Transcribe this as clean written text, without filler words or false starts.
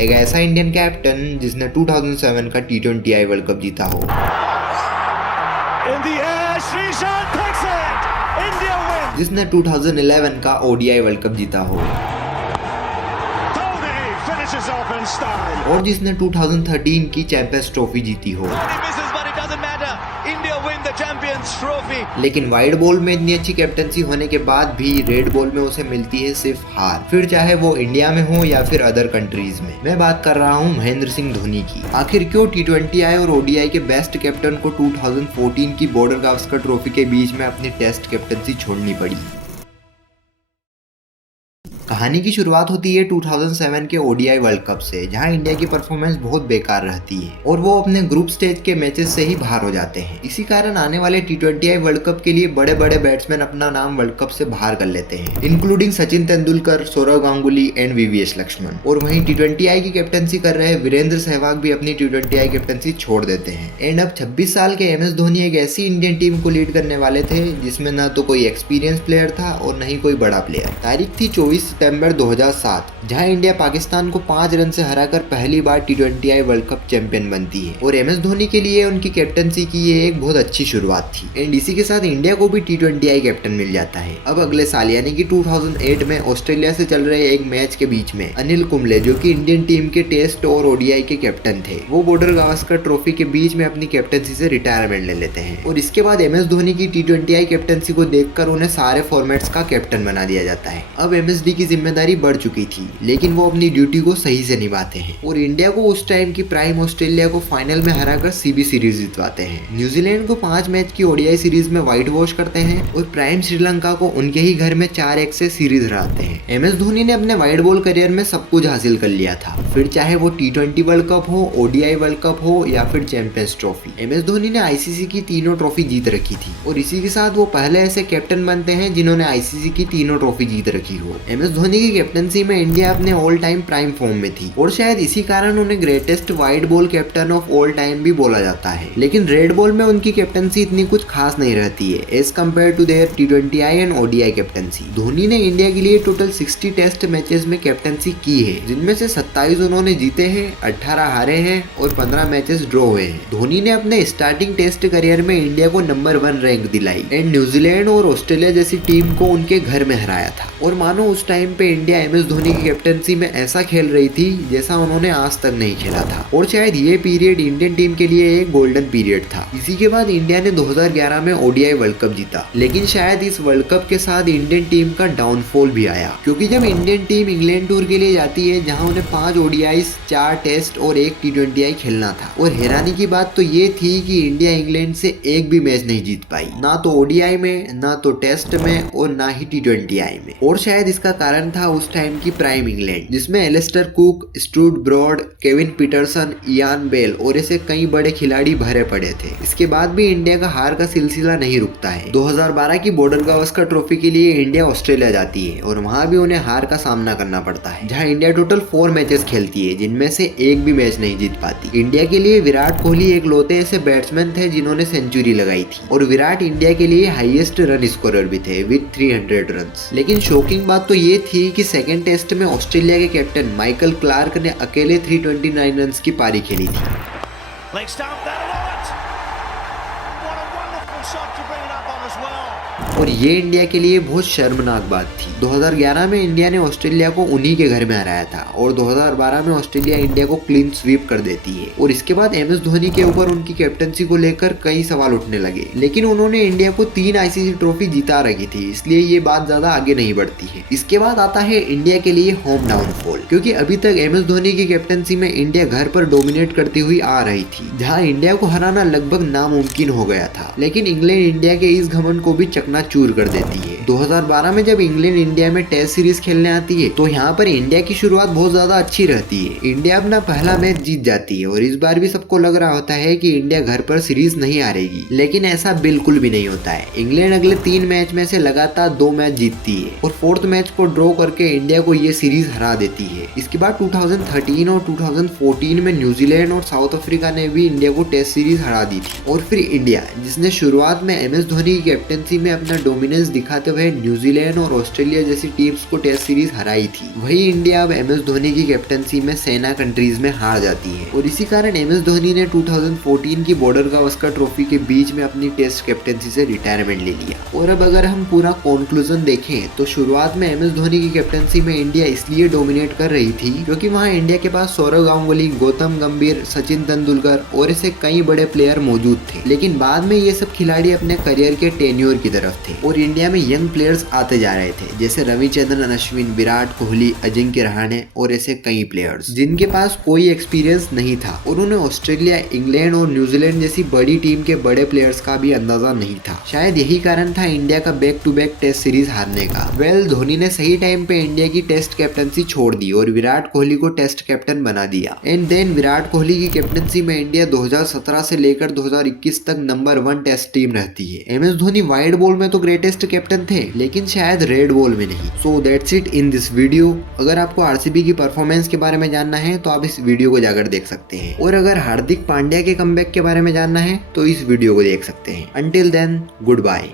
एक ऐसा Indian captain जिसने 2007 का T20I वर्ल्ड कप जीता हो, जिसने 2011 का ODI वर्ल्ड कप जीता हो और जिसने 2013 की चैंपियंस ट्रॉफी जीती हो। लेकिन वाइड बॉल में इतनी अच्छी कैप्टनसी होने के बाद भी रेड बॉल में उसे मिलती है सिर्फ हार, फिर चाहे वो इंडिया में हो या फिर अदर कंट्रीज में। मैं बात कर रहा हूँ महेंद्र सिंह धोनी की। आखिर क्यों T20I और ODI के बेस्ट कैप्टन को 2014 की बॉर्डर गावस्कर ट्रॉफी के बीच में अपनी टेस्ट कैप्टनसी छोड़नी पड़ी? कहानी की शुरुआत होती है 2007 के ODI वर्ल्ड कप से, जहां इंडिया की परफॉर्मेंस बहुत बेकार रहती है और वो अपने ग्रुप स्टेज के मैचेस से ही बाहर हो जाते हैं। इसी कारण आने वाले T20I वर्ल्ड कप के लिए बड़े बड़े बैट्समैन अपना नाम वर्ल्ड कप से बाहर कर लेते हैं, including Sachin Tendulkar, Sourav Ganguly and VVS Laxman. और वहीं T20I की कैप्टनसी कर रहे वीरेंद्र सहवाग भी अपनी T20I कैप्टनसी छोड़ देते हैं। एंड अब 26 साल के MS धोनी एक ऐसी इंडियन टीम को लीड करने वाले थे जिसमें न तो कोई एक्सपीरियंस प्लेयर था और न ही कोई बड़ा प्लेयर। तारीख थी 24 सितंबर 2007, जहां इंडिया पाकिस्तान को 5 रन से हराकर पहली बार T20I वर्ल्ड कप चैंपियन बनती है। और MS धोनी के लिए उनकी कैप्टनसी की ये एक बहुत अच्छी शुरुआत थी। एंड इसी के साथ इंडिया को भी T20I कैप्टन मिल जाता है। अब अगले साल यानी कि 2008 में ऑस्ट्रेलिया से चल रहे एक मैच के बीच में अनिल कुंबले, जो कि इंडियन टीम के टेस्ट और ODI के कैप्टन थे, वो बॉर्डर गावस्कर ट्रॉफी के बीच में अपनी कैप्टनसी से रिटायरमेंट ले लेते हैं। और इसके बाद MS धोनी की T20I कैप्टनसी को देखकर उन्हें सारे फॉर्मेट्स का कैप्टन बना दिया जाता है। अब MSD की जिम्मेदारी बढ़ चुकी थी, लेकिन वो अपनी ड्यूटी को सही से निभाते हैं और इंडिया को उस टाइम की प्राइम ऑस्ट्रेलिया को फाइनल में हराकर CB सीरीज जितवाते हैं। न्यूजीलैंड को 5 मैच की ODI सीरीज में व्हाइट वॉश करते हैं और प्राइम श्रीलंका को उनके ही घर में 4-1 से सीरीज हराते हैं। MS धोनी ने अपने व्हाइट बॉल करियर में सब कुछ हासिल कर लिया था, फिर चाहे वो T20 वर्ल्ड कप हो, ODI वर्ल्ड कप हो या फिर चैंपियंस ट्रॉफी। MS धोनी ने ICC की तीनों ट्रॉफी जीत रखी थी और इसी के साथ वो पहले ऐसे कैप्टन बनते हैं जिन्होंने ICC की तीनों ट्रॉफी जीत रखी हो। MS धोनी की कैप्टनसी में इंडिया अपने ऑल टाइम प्राइम फॉर्म में थी और शायद इसी कारण उन्हें greatest wide ball captain of all time भी बोला जाता है। लेकिन रेड बॉल में उनकी कैप्टनसी इतनी कुछ खास नहीं रहती है as compare to their T20I and ODI captaincy. Dhoni ने इंडिया के लिए टोटल 60 टेस्ट मैचेस में कैप्टनसी की है, जिनमें से 27 उन्होंने जीते हैं, 18 हारे हैं और 15 मैचेस ड्रॉ हुए हैं। धोनी ने अपने स्टार्टिंग टेस्ट करियर में इंडिया को नंबर 1 रैंक दिलाई एंड न्यूजीलैंड और ऑस्ट्रेलिया जैसी टीम को उनके घर में हराया था। और मानो उस टाइम पे इंडिया MS धोनी की कैप्टनसी में ऐसा खेल रही थी जैसा उन्होंने आज तक नहीं खेला था और शायद ये पीरियड इंडियन टीम के लिए एक गोल्डन पीरियड था। इसी के बाद इंडिया ने 2011 में ODI वर्ल्ड कप जीता, लेकिन शायद इस वर्ल्ड कप के साथ इंडियन टीम का डाउनफॉल भी आया, क्योंकि जब इंडियन टीम इंग्लैंड टूर के लिए जाती है जहां उन्हें 5 ODIs, 4 टेस्ट और 1 T20I खेलना था। और हैरानी की बात तो ये थी कि इंडिया इंग्लैंड से एक भी मैच नहीं जीत पाई, ना तो ODI में, ना तो टेस्ट में और ना ही T20I में। और शायद इसका कारण था उस टाइम की प्राइम इंग्लैंड, जिसमें Alastair Cook, Stuart Broad, Kevin Pietersen, Ian Bell और ऐसे कई बड़े खिलाड़ी भरे पड़े थे। इसके बाद भी इंडिया का हार का सिलसिला नहीं रुकता है। 2012 की बॉर्डर गावस्कर ट्रॉफी के लिए इंडिया ऑस्ट्रेलिया जाती है और वहां भी उन्हें हार का सामना करना पड़ता है, जहां इंडिया टोटल 4 मैचेस खेलती है, जिनमें से एक भी मैच नहीं जीत पाती। इंडिया के लिए विराट कोहली एक लौते ऐसे बैट्समैन थे जिन्होंने सेंचुरी लगाई थी और विराट इंडिया के लिए हाईएस्ट रन स्कोरर भी थे विद 300 रन। लेकिन शॉकिंग बात तो ये थी कि सेकेंड टेस्ट में ऑस्ट्रेलिया के कैप्टन माइकल क्लार्क ने अकेले 329 रन की पारी खेली थी। और ये इंडिया के लिए बहुत शर्मनाक बात थी। 2011 में इंडिया ने ऑस्ट्रेलिया को उन्हीं के घर में हराया था और 2012 में ऑस्ट्रेलिया इंडिया को क्लीन स्वीप कर देती है। और इसके बाद MS धोनी के ऊपर उनकी कैप्टनसी को लेकर कई सवाल उठने लगे, लेकिन उन्होंने इंडिया को 3 ICC ट्रॉफी जिता रखी थी, इसलिए ये बात ज्यादा आगे नहीं बढ़ती है। इसके बाद आता है इंडिया के लिए होम डाउनफॉल, क्योंकि अभी तक MS धोनी की कैप्टनसी में इंडिया घर पर डोमिनेट करती हुई आ रही थी, जहाँ इंडिया को हराना लगभग नामुमकिन हो गया था। लेकिन इंग्लैंड इंडिया के इस घमंड को भी चकनाचूर कर देती है। 2012 में जब इंग्लैंड इंडिया में टेस्ट सीरीज खेलने आती है तो यहाँ पर इंडिया की शुरुआत बहुत ज्यादा अच्छी रहती है। इंडिया अपना पहला मैच जीत जाती है और इस बार भी सबको लग रहा होता है कि इंडिया घर पर सीरीज नहीं हारेगी, लेकिन ऐसा बिल्कुल भी नहीं होता है। इंग्लैंड अगले 3 मैच में से लगातार 2 मैच जीतती है और 4th मैच को ड्रॉ करके इंडिया को ये सीरीज हरा देती है। इसके बाद 2013 और 2014 में न्यूजीलैंड और साउथ अफ्रीका ने भी इंडिया को टेस्ट सीरीज हरा दी थी। और फिर इंडिया, जिसने शुरुआत में MS धोनी की कैप्टनसी में अपना डोमिनेंस दिखाते हुए वह न्यूजीलैंड और ऑस्ट्रेलिया जैसी टीम्स को टेस्ट सीरीज हराई थी, वही इंडिया अब MS धोनी की कैप्टनसी में सेना कंट्रीज में हार जाती है। और इसी कारण MS धोनी ने 2014 की बॉर्डर गावस्कर ट्रॉफी के बीच में अपनी टेस्ट कैप्टनसी से रिटायरमेंट ले लिया। और अब अगर हम पूरा कंक्लूजन देखें तो शुरुआत में MS धोनी की कैप्टनसी में इंडिया इसलिए डोमिनेट कर रही थी क्योंकि वहां इंडिया के पास सौरव गांगुली, गौतम गंभीर, सचिन तेंदुलकर और ऐसे कई बड़े प्लेयर मौजूद थे। लेकिन बाद में ये सब खिलाड़ी अपने करियर के टेन्योर की तरफ थे और इंडिया में यंग प्लेयर्स आते जा रहे थे, जैसे रविचंद्रन अश्विन, विराट कोहली, अजिंक्य रहाणे और ऐसे कई प्लेयर्स जिनके पास कोई एक्सपीरियंस नहीं था और उन्हें ऑस्ट्रेलिया, इंग्लैंड और न्यूजीलैंड जैसी बड़ी टीम के बड़े प्लेयर्स का भी अंदाजा नहीं था। शायद यही कारण था इंडिया का back to back test series हारने का। धोनी ने सही टाइम पे इंडिया की टेस्ट कैप्टनसी छोड़ दी और विराट कोहली को टेस्ट कैप्टन बना दिया। एंड देन विराट कोहली की कैप्टनसी में इंडिया 2017 से लेकर 2021 तक नंबर 1 टेस्ट टीम रहती है। MS धोनी वाइड बॉल में तो ग्रेटेस्ट कैप्टन थे, लेकिन शायद रेड बॉल में नहीं। So that's it in this video. अगर आपको RCB की परफॉर्मेंस के बारे में जानना है तो आप इस वीडियो को जाकर देख सकते हैं, और अगर हार्दिक पांड्या के कमबैक के बारे में जानना है तो इस वीडियो को देख सकते हैं। Until then, good bye.